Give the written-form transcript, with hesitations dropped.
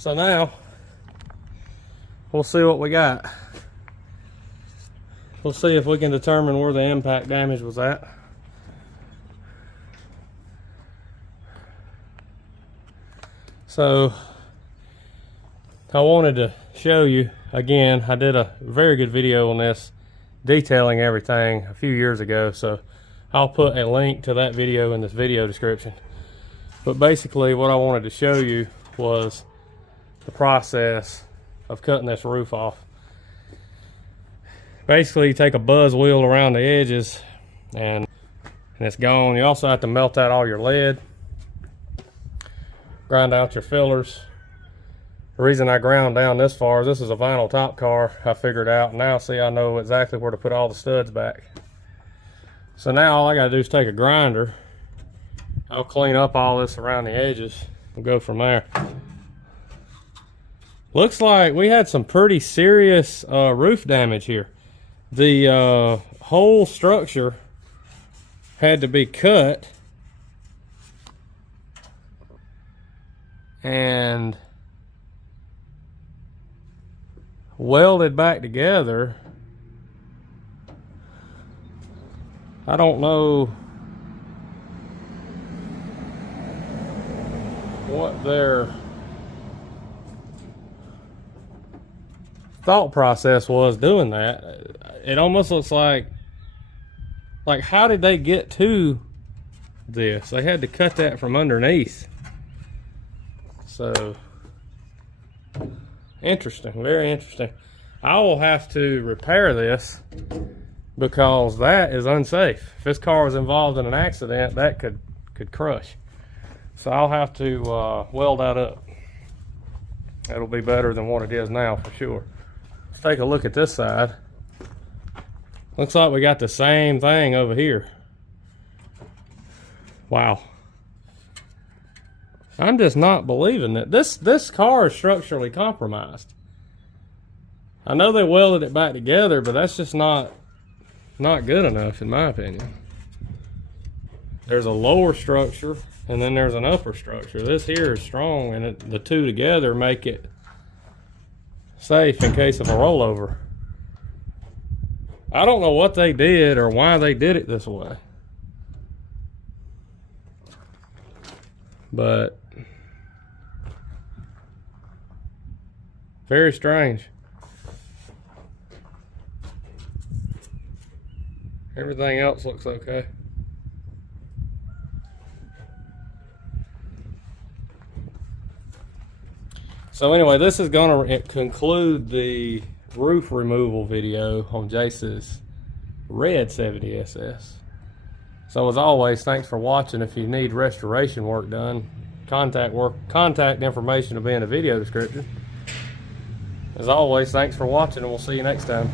So now we'll see what we got. We'll see if we can determine where the impact damage was at. So I wanted to show you again. I did a very good video on this detailing everything a few years ago, so I'll put a link to that video in this video description. But basically what I wanted to show you was the process of cutting this roof off. Basically you take a buzz wheel around the edges and it's gone. You also have to melt out all your lead, grind out your fillers. The reason I ground down this far is this is a vinyl top car. I figured out now, see, I know exactly where to put all the studs back. So now all I gotta do is take a grinder. I'll clean up all this around the edges. We'll go from there. Looks like we had some pretty serious roof damage here. The whole structure had to be cut and welded back together. I don't know what their thought process was doing that. It almost looks like how did they get to this? They had to cut that from underneath. So interesting, very interesting. I will have to repair this because that is unsafe. If this car was involved in an accident, that could crush. So I'll have to weld that up. That'll be better than what it is now for sure. Let's take a look at this side. Looks like we got the same thing over here. Wow. I'm just not believing that this car is structurally compromised. I know they welded it back together, but that's just not good enough in my opinion. There's a lower structure and then there's an upper structure. This here is strong, and the two together make it safe in case of a rollover. I don't know what they did or why they did it this way, but very strange. Everything else looks okay. So anyway, this is going to conclude the roof removal video on Jace's red 70 SS. So as always, thanks for watching. If you need restoration work done, contact information will be in the video description. As always, thanks for watching, and we'll see you next time.